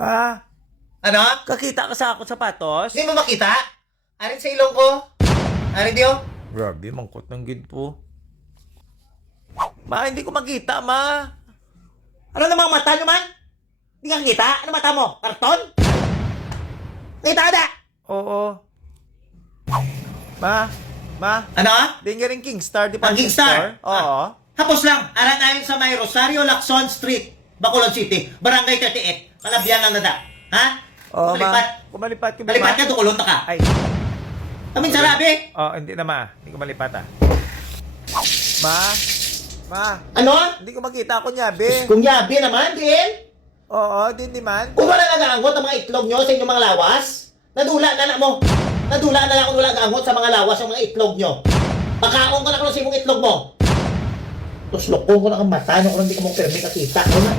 Ah, Ano? kakita ka sa akong sapatos? Hindi mo makita? Arin sa ilong ko? Arin diyo? Grabe, mangkot ng gid po. Ma, hindi ko makita, ma. Ano namang mata nyo man? Hindi ka kita? Ano mata mo? Karton? Kita ka na! Oo. Ma, Ano? di nga rin Kingstar, di Ang Kingstar? Oo. Hapos lang. Aran ayon sa may Rosario Lacson Street, Bacolod City, Barangay 38, Kalabyan ng Nada. Ha? Oo, ma. Kumalipat. Kumalipat ka ba, Malipat ma? ka, tukulon na ka. Ay, Kamin sarabi. oh, hindi na, ma. Hindi ko malipat, ah. Ma, Ano? hindi ko makita ako niya, be. Kung yabi naman, din. Oo, din man. Kung wala nag-aangot ang mga itlog nyo sa inyong mga lawas, nadula na mo. Nadula na lang kung wala nag-aangot sa mga lawas ang mga itlog nyo. Pakaon ko na kung sa imong itlog mo. Tuslok ko na ang mata, no, kung hindi ka mong permi kakita. Ano na?